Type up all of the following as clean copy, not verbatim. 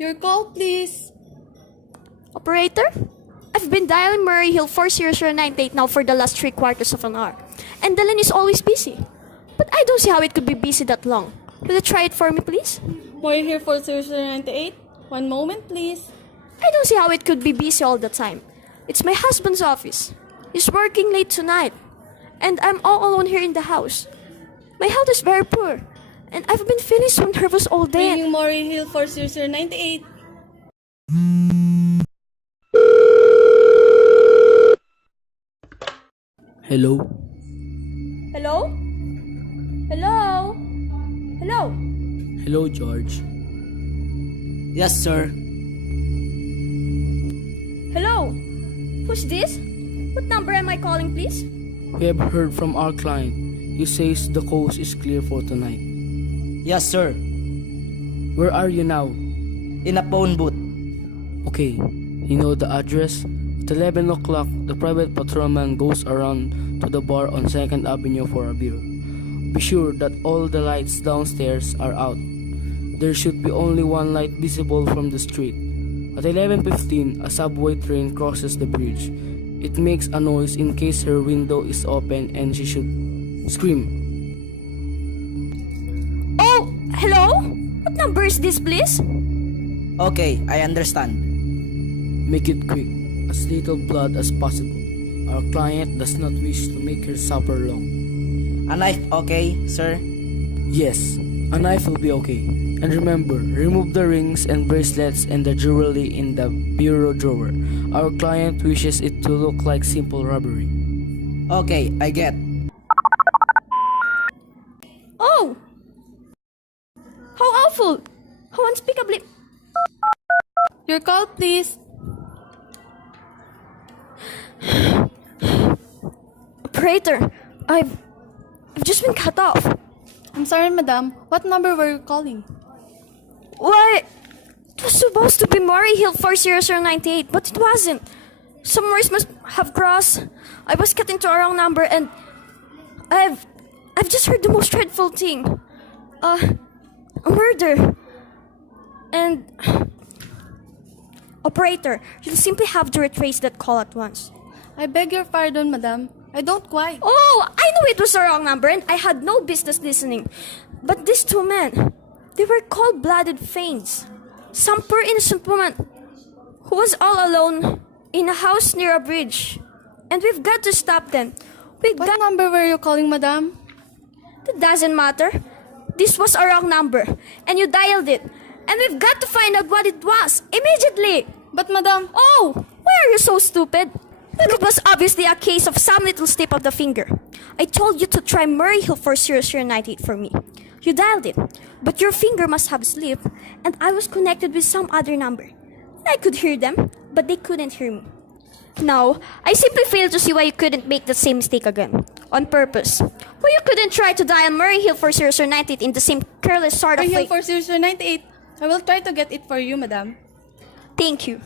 Your call, please. Operator? I've been dialing Murray Hill 40098 now for the last 3/4 of an hour. And the line is always busy. But I don't see how it could be busy that long. Will you try it for me, please? Murray Hill 40098. One moment, please. I don't see how it could be busy all the time. It's my husband's office. He's working late tonight. And I'm all alone here in the house. My health is very poor. And I've been feeling so nervous all day. Ringing Murray Hill 40098. Hello? Hello? Hello? Hello? Hello, George. Yes, sir. Hello? Who's this? What number am I calling, please? We have heard from our client. He says the coast is clear for tonight. Yes, sir. Where are you now? In a phone booth. Okay, you know the address? At 11 o'clock, the private patrolman goes around to the bar on 2nd Avenue for a beer. Be sure that all the lights downstairs are out. There should be only one light visible from the street. At 11:15, a subway train crosses the bridge. It makes a noise in case her window is open and she should scream. Oh, hello? What number is this, please? Okay, I understand. Make it quick, as little blood as possible. Our client does not wish to make her suffer long. A knife, okay, sir? Yes, a knife will be okay. And remember, remove the rings and bracelets and the jewelry in the bureau drawer. Our client wishes it to look like simple robbery. Okay, I get. Oh! How awful! How unspeakably... Your call, please. Operator, I've just been cut off. I'm sorry, madam. What number were you calling? Why? It was supposed to be Murray Hill 40098, but it wasn't. Some words must have crossed. I was cut into a wrong number and I've just heard the most dreadful thing. A murder. And Operator, you'll simply have to retrace that call at once. I beg your pardon, madam. I don't quite. Oh, I knew it was the wrong number and I had no business listening. But these two men, they were cold-blooded fiends. Some poor innocent woman who was all alone in a house near a bridge. And we've got to stop them. What number were you calling, madam? It doesn't matter. This was a wrong number and you dialed it. And we've got to find out what it was immediately. But, madam... Oh, why are you so stupid? Look, it was obviously a case of some little slip of the finger. I told you to try Murray Hill 40098 for me. You dialed it, but your finger must have slipped, and I was connected with some other number. I could hear them, but they couldn't hear me. Now, I simply fail to see why you couldn't make the same mistake again, on purpose. Why you couldn't try to dial Murray Hill 40098 in the same careless sort of Murray way. Hill 40098. I will try to get it for you, madam. Thank you.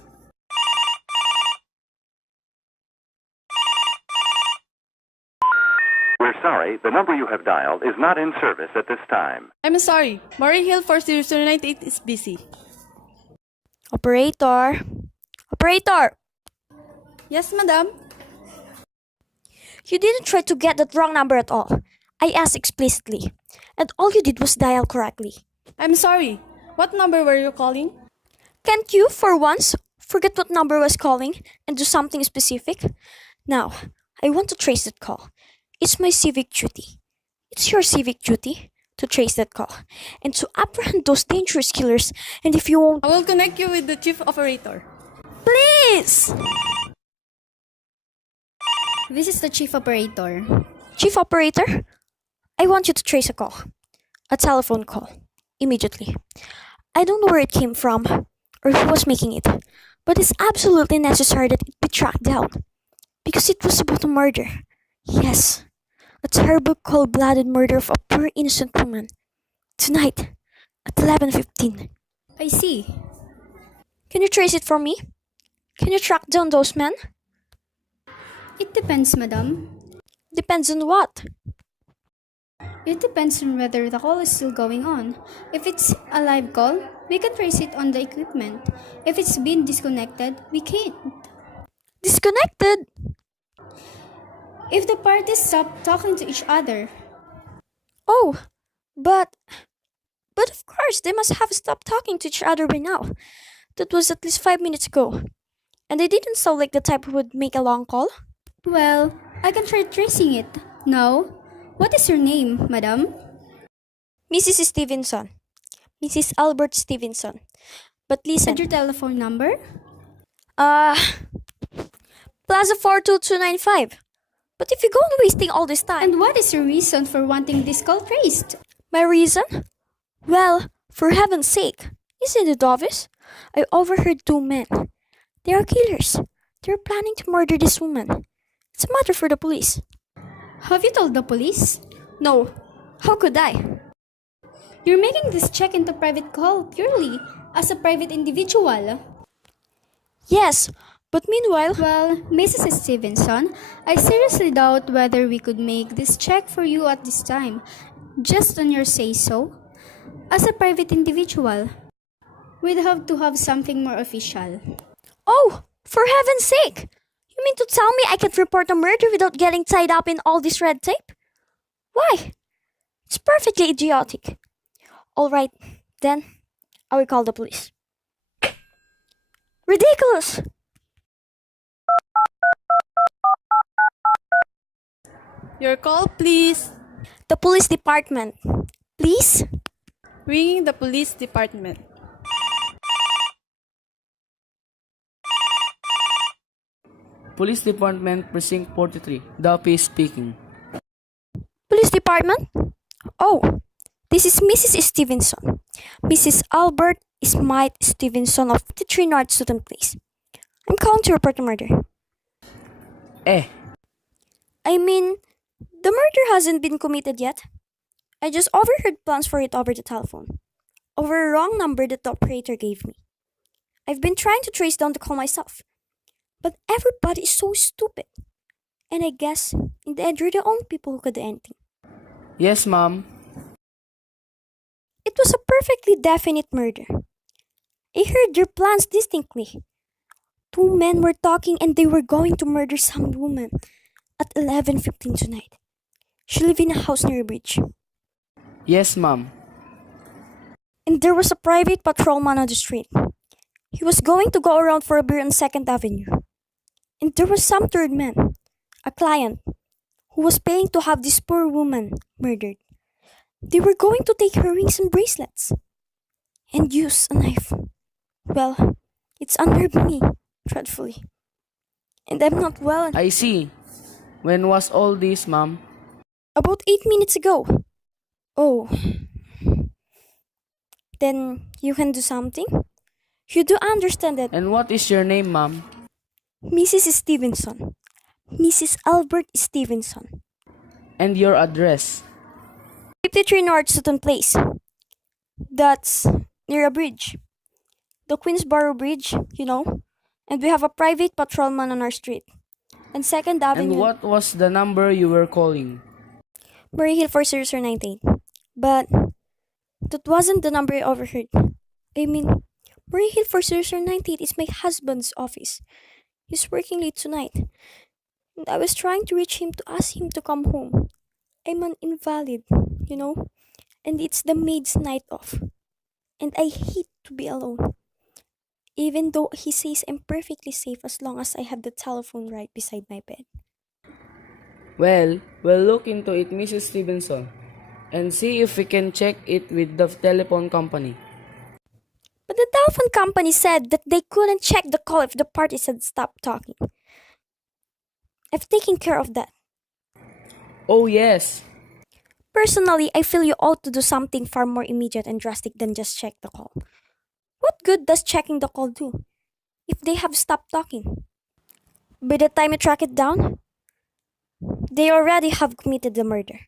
We're sorry, the number you have dialed is not in service at this time. I'm sorry. Murray Hill 40098 is busy. Operator. Operator! Yes, madam. You didn't try to get that wrong number at all. I asked explicitly. And all you did was dial correctly. I'm sorry. What number were you calling? Can't you, for once, forget what number was calling and do something specific? Now, I want to trace that call. It's my civic duty. It's your civic duty to trace that call and to apprehend those dangerous killers. And if you won't... I will connect you with the chief operator. Please! This is the chief operator. Chief operator, I want you to trace a call. A telephone call. Immediately. I don't know where it came from or who was making it, but it's absolutely necessary that it be tracked down. Because it was about a murder. Yes, a terrible cold-blooded murder of a poor innocent woman. Tonight, at 11:15. I see. Can you trace it for me? Can you track down those men? It depends, madam. Depends on what? It depends on whether the call is still going on. If it's a live call, We can trace it on the equipment. If it's been disconnected, we can't. Disconnected? If the parties stop talking to each other, Oh, but of course they must have stopped talking to each other by now. That was at least 5 minutes ago. And they didn't sound like the type who would make a long call. well, I can try tracing it. Now, what is your name, madam? Mrs. Stevenson. Mrs. Albert Stevenson. But listen. And your telephone number? Uh, Plaza 42295. But if you go on wasting all this time. And what is your reason for wanting this call traced? My reason? Well, for heaven's sake, isn't it obvious? I overheard two men. They are killers. They're planning to murder this woman. It's a matter for the police. Have you told the police? No. How could I? You're making this check into private call purely as a private individual. Yes, but meanwhile, Well, Mrs. Stevenson, I seriously doubt whether we could make this check for you at this time, just on your say-so. As a private individual, we'd have to have something more official. oh, for heaven's sake! You mean to tell me I can't report a murder without getting tied up in all this red tape? Why? It's perfectly idiotic. All right, then I will call the police. Ridiculous! Your call, please. The police department. Please? Ringing the police department. Police Department, Precinct 43. Duffy speaking. Police department? Oh, this is Mrs. Stevenson. Mrs. Albert Smythe Stevenson of 53 North Sutton Place. I'm calling to report a murder. Eh, I mean, the murder hasn't been committed yet. I just overheard plans for it over the telephone. Over a wrong number that the operator gave me. I've been trying to trace down the call myself. But everybody is so stupid. And I guess, in the end, you're the only people who could do anything. yes, ma'am. It was a perfectly definite murder. I heard their plans distinctly. Two men were talking and they were going to murder some woman at 11:15 tonight. She lived in a house near a bridge. Yes, ma'am. And there was a private patrolman on the street. He was going to go around for a beer on 2nd Avenue. And there was some third man, a client, who was paying to have this poor woman murdered. They were going to take her rings and bracelets and use a knife. Well, it's unnerved me dreadfully. And I'm not well. I see. When was all this, ma'am? About 8 minutes ago. Oh. Then you can do something? You do understand that And what is your name, ma'am? Mrs. Stevenson. Mrs. Albert Stevenson. And your address? 53 North Sutton Place. That's near a bridge. The Queensboro Bridge, you know. And we have a private patrolman on our street. And 2nd Avenue. And what was the number you were calling? Murray Hill 40098. But that wasn't the number I overheard. I mean, Murray Hill 40098 is my husband's office. He's working late tonight. And I was trying to reach him to ask him to come home. I'm an invalid, you know, and it's the maid's night off. And I hate to be alone. Even though he says I'm perfectly safe as long as I have the telephone right beside my bed. Well, we'll look into it, Mrs. Stevenson, and see if we can check it with the telephone company. But the telephone company said that they couldn't check the call if the parties had stopped talking. I've taken care of that. Oh, yes. Personally, I feel you ought to do something far more immediate and drastic than just check the call. What good does checking the call do if they have stopped talking? By the time you track it down, they already have committed the murder.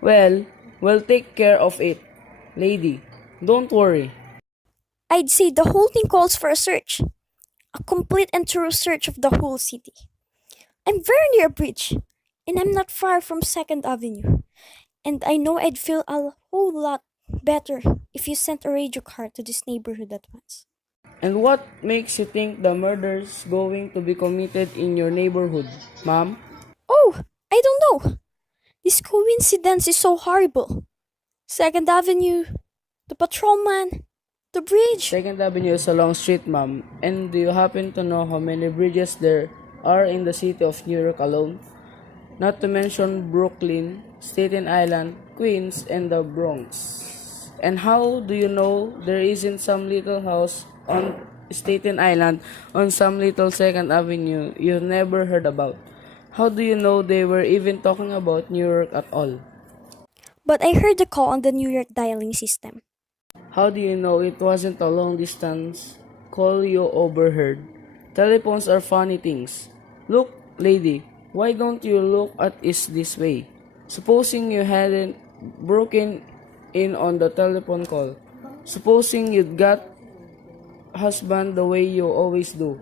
Well, we'll take care of it, lady. Don't worry. I'd say the whole thing calls for a search. A complete and thorough search of the whole city. I'm very near a bridge, and I'm not far from 2nd Avenue. And I know I'd feel a whole lot better if you sent a radio car to this neighborhood at once. And what makes you think the murder's going to be committed in your neighborhood, ma'am? Oh, I don't know. This coincidence is so horrible. Second Avenue, the patrolman, the bridge. Second Avenue is a long street, ma'am. And do you happen to know how many bridges there are in the city of New York alone? Not to mention Brooklyn, Staten Island, Queens, and the Bronx. And how do you know there isn't some little house on Staten Island on some little Second Avenue you've never heard about? How do you know they were even talking about New York at all? But I heard the call on the New York dialing system. How do you know it wasn't a long distance call you overheard? Telephones are funny things. Look, lady, why don't you look at it this way? Supposing you hadn't broken in on the telephone call. Supposing you'd got husband the way you always do.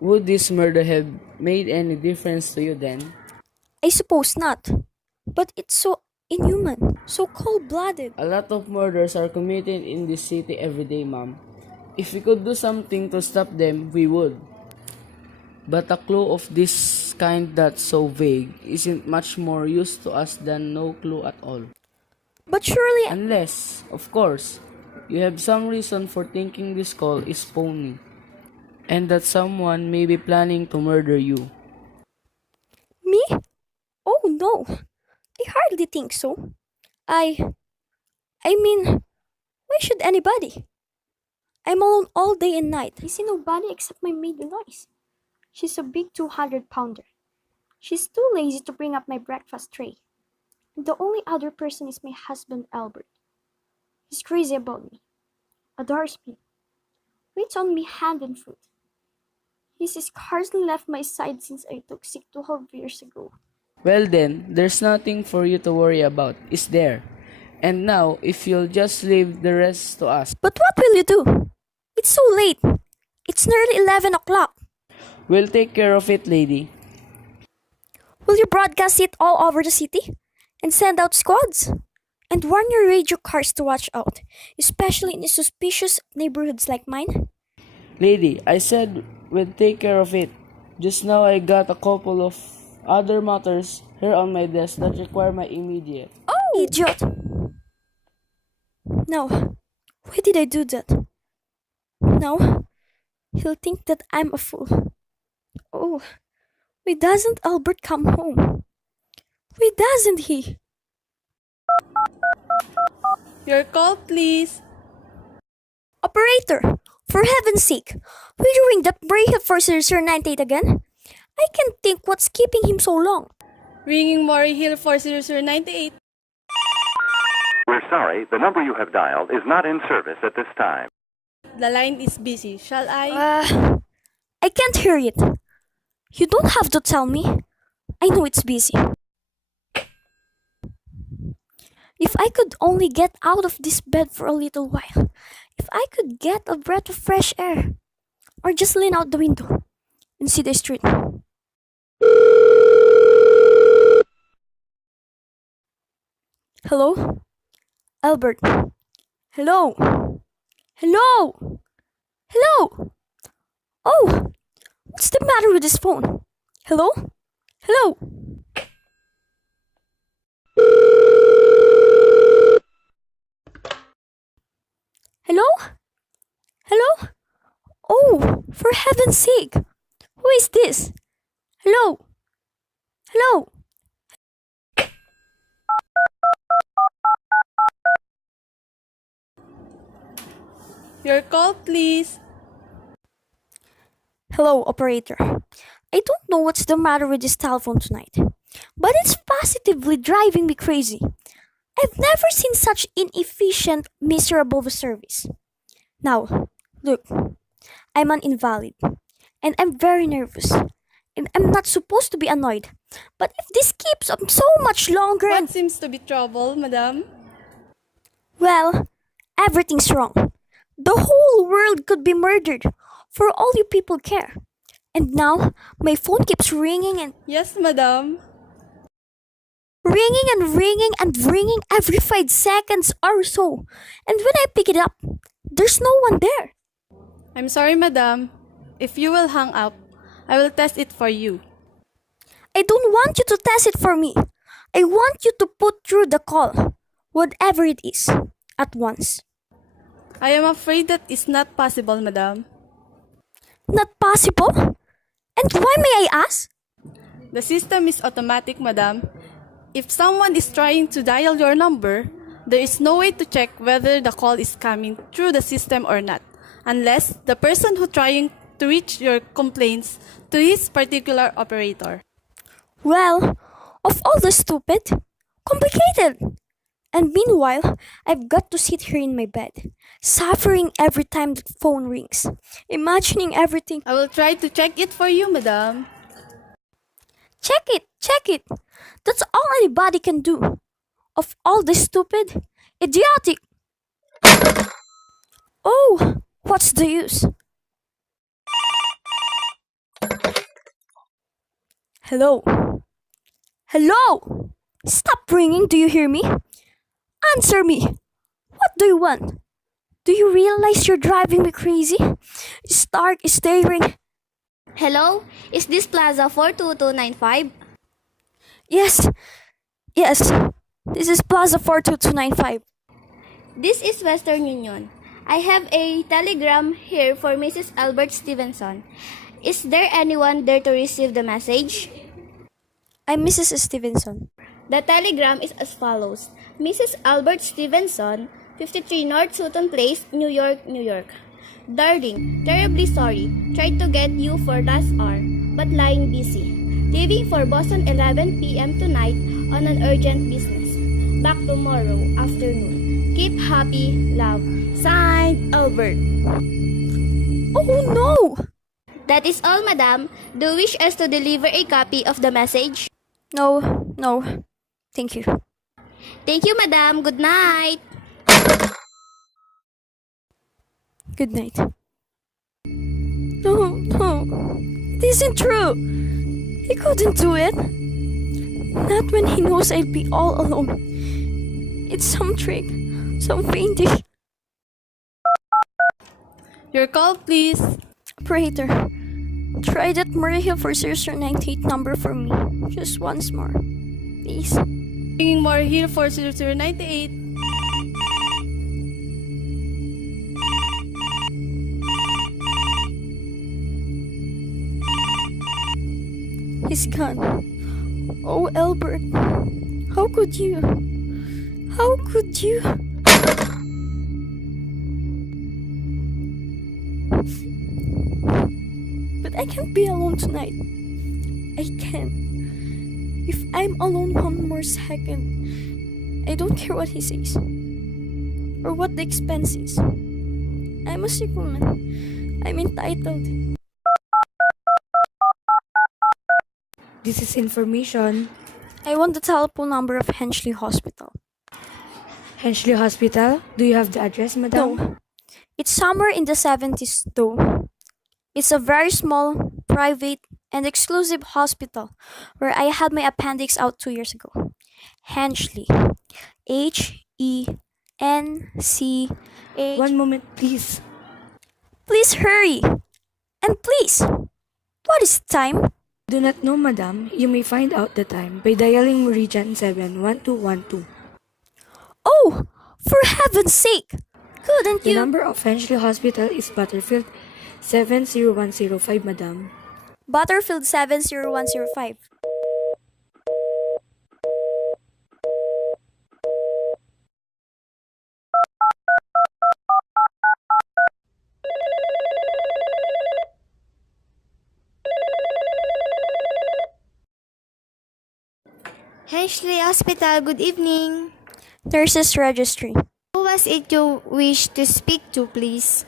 Would this murder have made any difference to you then? I suppose not. But it's so inhuman, so cold-blooded. A lot of murders are committed in this city every day, ma'am. If we could do something to stop them, we would. But a clue of this kind that's so vague isn't much more use to us than no clue at all. But surely, Unless, of course, you have some reason for thinking this call is phony, and that someone may be planning to murder you. me? Oh no, I hardly think so. I mean, why should anybody? I'm alone all day and night. I see nobody except my maid Lois. She's a big 200-pounder. She's too lazy to bring up my breakfast tray. And the only other person is my husband Albert. He's crazy about me, adores me, waits on me hand and foot. He's scarcely left my side since I took sick 12 years ago. Well then, there's nothing for you to worry about, is there? And now, if you'll just leave the rest to us, But what will you do? It's so late. It's nearly 11 o'clock. we'll take care of it, lady. Will you broadcast it all over the city? And send out squads? And warn your radio cars to watch out, especially in suspicious neighborhoods like mine? Lady, I said we'll take care of it. Just now I got a couple of other matters here on my desk that require my immediate. Oh! Idiot! Now, why did I do that? Now, he'll think that I'm a fool. Oh, why doesn't Albert come home? Why doesn't he? Your call, please. Operator, for heaven's sake, will you ring that Brayhill for 0098 again? I can't think what's keeping him so long. Ringing Murray Hill 40098. We're sorry, the number you have dialed is not in service at this time. The line is busy. Shall I? I can't hear it. You don't have to tell me. I know it's busy. If I could only get out of this bed for a little while. If I could get a breath of fresh air. Or just lean out the window and see the street. Hello? Albert. Hello? Hello? Hello? Oh! What's the matter with this phone? Hello? Hello? Hello? Hello? Oh, for heaven's sake! Who is this? Hello? Hello? Your call, please. Hello, operator. I don't know what's the matter with this telephone tonight, but it's positively driving me crazy. I've never seen such inefficient, miserable service. Now, look, I'm an invalid, and I'm very nervous. And I'm not supposed to be annoyed, but if this keeps up so much longer and... What seems to be trouble, madam? Well, everything's wrong. The whole world could be murdered, for all you people care. And now, my phone keeps ringing and... Yes, madam. ringing and ringing and ringing every 5 seconds or so. And when I pick it up, there's no one there. I'm sorry, madam. If you will hang up, I will test it for you. I don't want you to test it for me. I want you to put through the call, whatever it is, at once. I am afraid that is not possible, madam. Not possible? And why may I ask? The system is automatic, madam. If someone is trying to dial your number, there is no way to check whether the call is coming through the system or not, unless the person who trying to reach your complaints to his particular operator. Well, of all the stupid, complicated. And meanwhile, I've got to sit here in my bed, suffering every time the phone rings, imagining everything. I will try to check it for you, madam. Check it, check it. That's all anybody can do. Of all the stupid, idiotic. Oh, what's the use? Hello? Hello? Stop ringing, do you hear me? Answer me. What do you want? Do you realize you're driving me crazy? Stark is staring. Hello? Is this Plaza 42295? Yes, yes. This is Plaza 42295. This is Western Union. I have a telegram here for Mrs. Albert Stevenson. Is there anyone there to receive the message? I'm Mrs. Stevenson. The telegram is as follows. Mrs. Albert Stevenson, 53 North Sutton Place, New York, New York. Darling, terribly sorry. Tried to get you for last hour, but lying busy. Leaving for Boston 11 p.m. tonight on an urgent business. Back tomorrow afternoon. Keep happy, love. Signed, Albert. Oh no! That is all, madam. Do you wish us to deliver a copy of the message? No, no. Thank you. Thank you, madam. Good night. Good night. No, no. It isn't true. He couldn't do it. Not when he knows I'll be all alone. It's some trick. Some fiendish. Your call, please. Operator, try that Murray Hill for 0098 number for me. Just once more. Please. Ringing more here for 0098. He's gone. Oh, Albert. How could you? How could you? But I can't be alone tonight. I can't. If I'm alone one more second, I don't care what he says. Or what the expense is. I'm a sick woman. I'm entitled. This is information. I want the telephone number of Henchley Hospital. Henchley Hospital. Do you have the address, madam? No. It's somewhere in the 70s, though. It's a very small, private, and exclusive hospital where I had my appendix out 2 years ago. Henchley. H-E-N-C-H. One moment, please. Please hurry. And please, what is the time? Do not know, madam. You may find out the time by dialing region 71212. Oh, for heaven's sake! Couldn't The you? number of Henchley Hospital is Butterfield 70105, madam. Butterfield 70105. Henchley Hospital, good evening. Nurses Registry. Who was it you wish to speak to, please?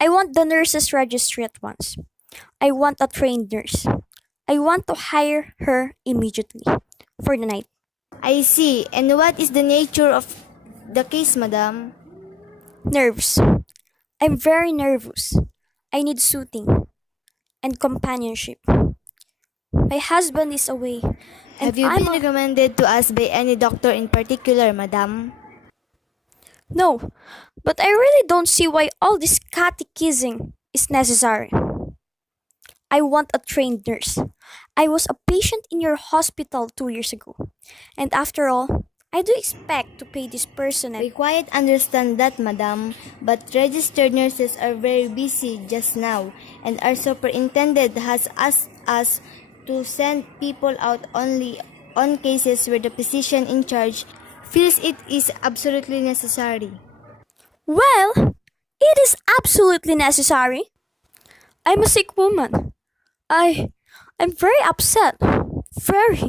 I want the nurses registry at once. I want a trained nurse. I want to hire her immediately for the night. I see. And what is the nature of the case, madam? Nerves. I'm very nervous. I need soothing and companionship. My husband is away. And Have you I'm been recommended to us by any doctor in particular, madam? No, but I really don't see why all this catechizing is necessary. I want a trained nurse. I was a patient in your hospital 2 years ago. And after all, I do expect to pay this person We quite understand that, madam, but registered nurses are very busy just now, and our superintendent has asked us to send people out only on cases where the physician in charge feels it is absolutely necessary. Well, it is absolutely necessary. I'm a sick woman. I'm very upset. Very.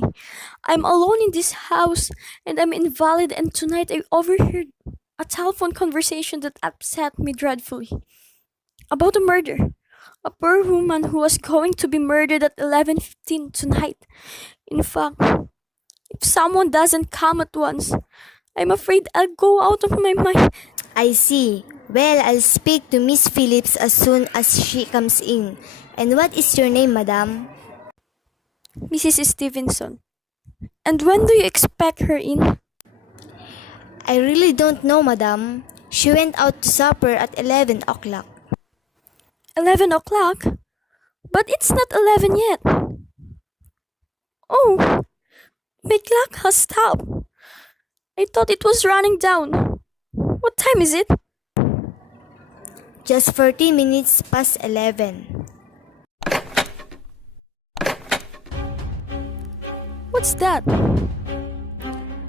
I'm alone in this house and I'm invalid, and tonight I overheard a telephone conversation that upset me dreadfully. About a murder. A poor woman who was going to be murdered at 11:15 tonight. In fact, if someone doesn't come at once, I'm afraid I'll go out of my mind. I see. Well, I'll speak to Miss Phillips as soon as she comes in. And what is your name, madam? Mrs. Stevenson. And when do you expect her in? I really don't know, madam. She went out to supper at 11 o'clock. 11 o'clock? But it's not 11 yet. Oh, my clock has stopped. I thought it was running down. What time is it? Just 40 minutes past 11. What's that?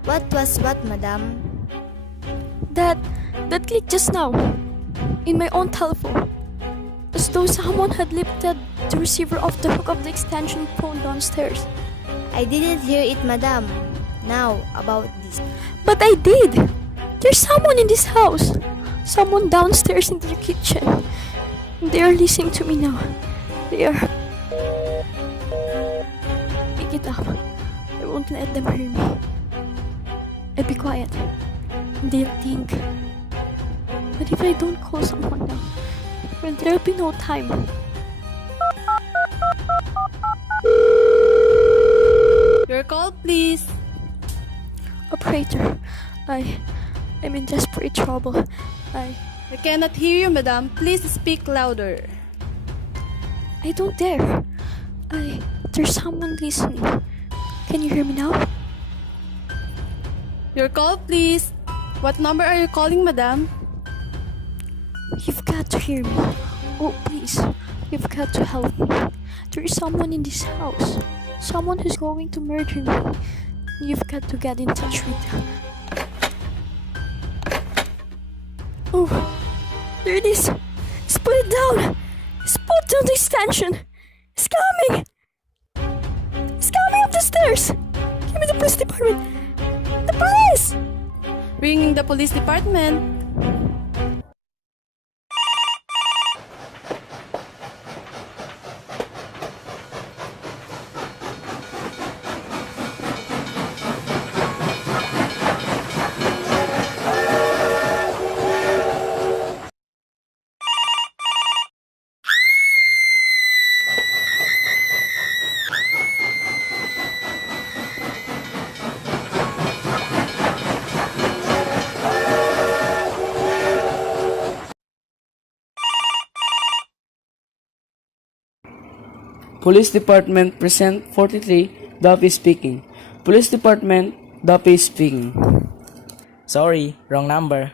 What was what, madam? That clicked just now. In my own telephone. As though someone had lifted the receiver off the hook of the extension phone downstairs. I didn't hear it, madam. Now, about this. But I did. There's someone in this house. Someone downstairs in the kitchen. They are listening to me now. They are... Pick it up. I won't let them hear me. I'll be quiet. They'll think. But if I don't call someone now, well, there'll be no time. Your call, please. Operator, I'm in desperate trouble. I cannot hear you, madam. Please speak louder. I don't dare. There's someone listening. Can you hear me now? Your call, please. What number are you calling, madam? You've got to hear me. Oh, please. You've got to help me. There is someone in this house. Someone who's going to murder me. You've got to get in touch with them. Oh, there it is. Just put it down. Just put down the extension. It's coming. It's coming up the stairs. Give me the police department. The police! Ringing the police department. Police Department Present 43, Duffy speaking. Police Department, Duffy speaking. Sorry, wrong number.